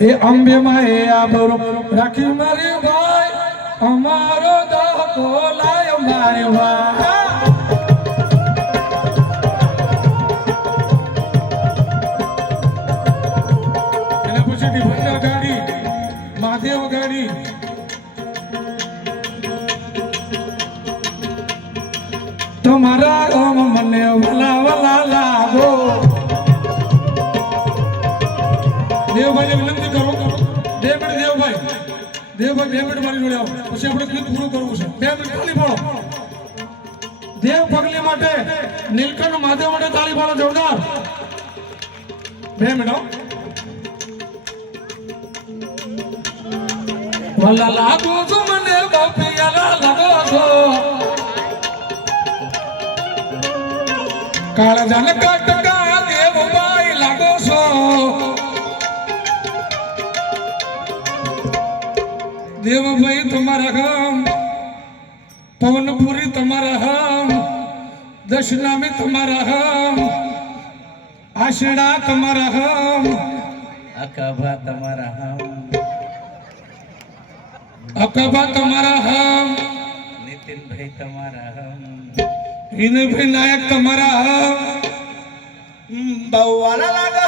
એ અંબે માએ આબરો રાખી મારી ભાઈ અમારો દાખો લાય મારે ભાઈ એના પછી ભંડા ગાડી મહાદેવ ગાડી તમારા ગામ મને વલા વલા લાગો દેવભાઈ વિનંતી કરો 2 મિનિટ દેવભાઈ 2 મિનિટ મારી જોડે આવો પછી આપણે ગીત પૂરું કરવું છે 2 મિનિટ તાળી પાડો દેવ પગલી માટે નીલકંઠ મહાદેવ માટે તાળી પાડો જોરદાર 2 મિનિટ વલા લાગો છો મને બાપિયાલા લાગો છો કાળા જાન કટકા દેવભાઈ લાગો છો દેવભાઈ તમારા ગામ પવનપુરી તમારા ગામ દશનામી તમારા ગામ આશડા તમારા ગામ અકાભા તમારા ગામ અકાભા તમારા ગામ નીતિનભાઈ તમારા ગામ વિનયભાઈ નાયક તમારા ગામ બહુ વાલા લાગે